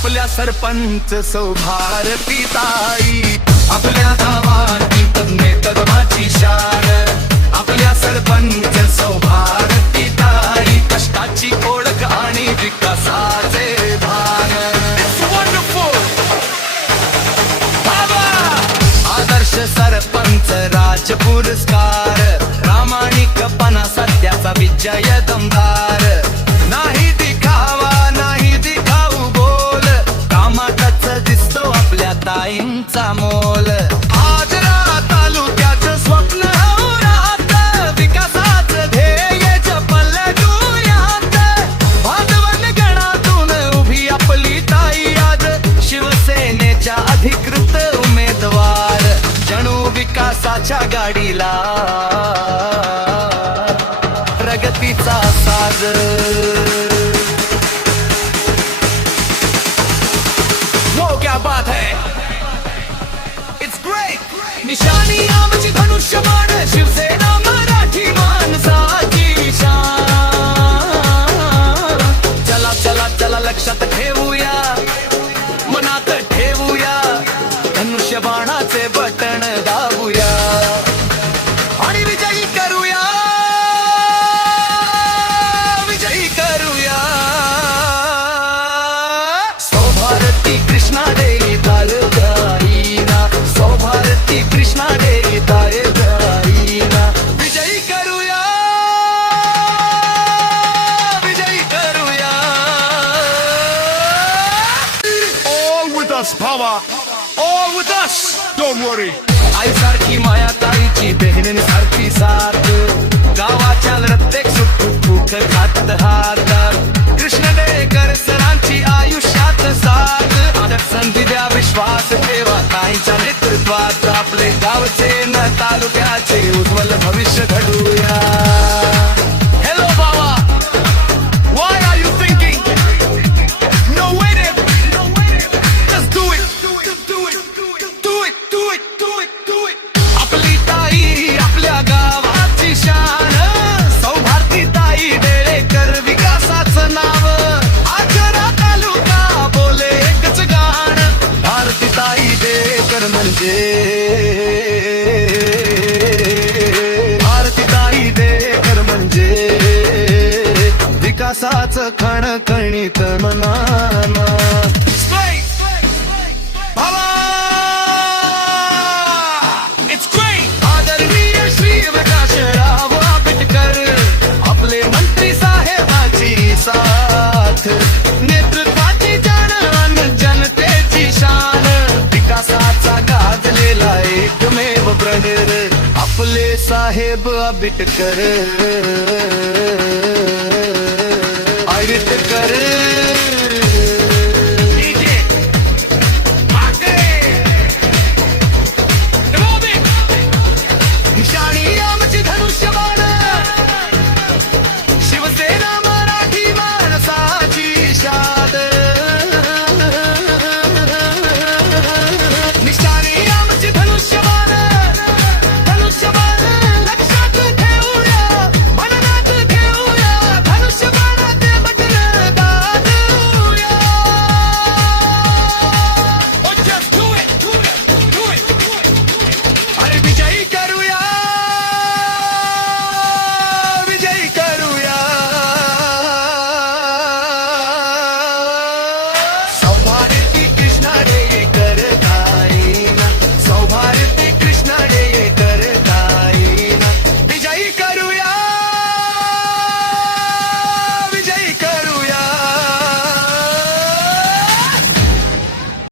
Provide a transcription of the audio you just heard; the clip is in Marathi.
आपल्या सरपंच सौभारती ताई. आपल्या गावाची तज्ञ शान. आपल्या सरपंच सौभारती ताई. कष्टाची ओळख आणि विकासाचे भान. आदर्श सरपंच राज पुरस्कार. प्रामाणिकपणा सत्याचा विजय दमदार. ताईंचा मोल. आज तालुक्याचं स्वप्न राहत. विकासाचं ध्येय चपल डोळ्यात भांडवल गणातून उभी आपली ताई आज. शिवसेनेच्या अधिकृत उमेदवार. जणू विकासाच्या गाडीला. प्रगतीचा साज. धनुष्यबाणाचे बटण दाबूया. आणि विजयी करूया. विजयी करूया. सौभारती कृष्णा देवी ताल गाईना सौभारती कृष्णा देवी ताल गाईना विजयी करूया. विजयी करूया. All with us, power. With us. Don't worry. आई सारखी माया ताईची बहिणी सारखी साथ गावाच्या प्रत्येक सुख दुःख खात हात म्हणजे भारती ताई डेकर म्हणजे। विकासाचं खणखणीत मनाना। ਸਾਹਿਬ ਅੰਬੇਡਕਰ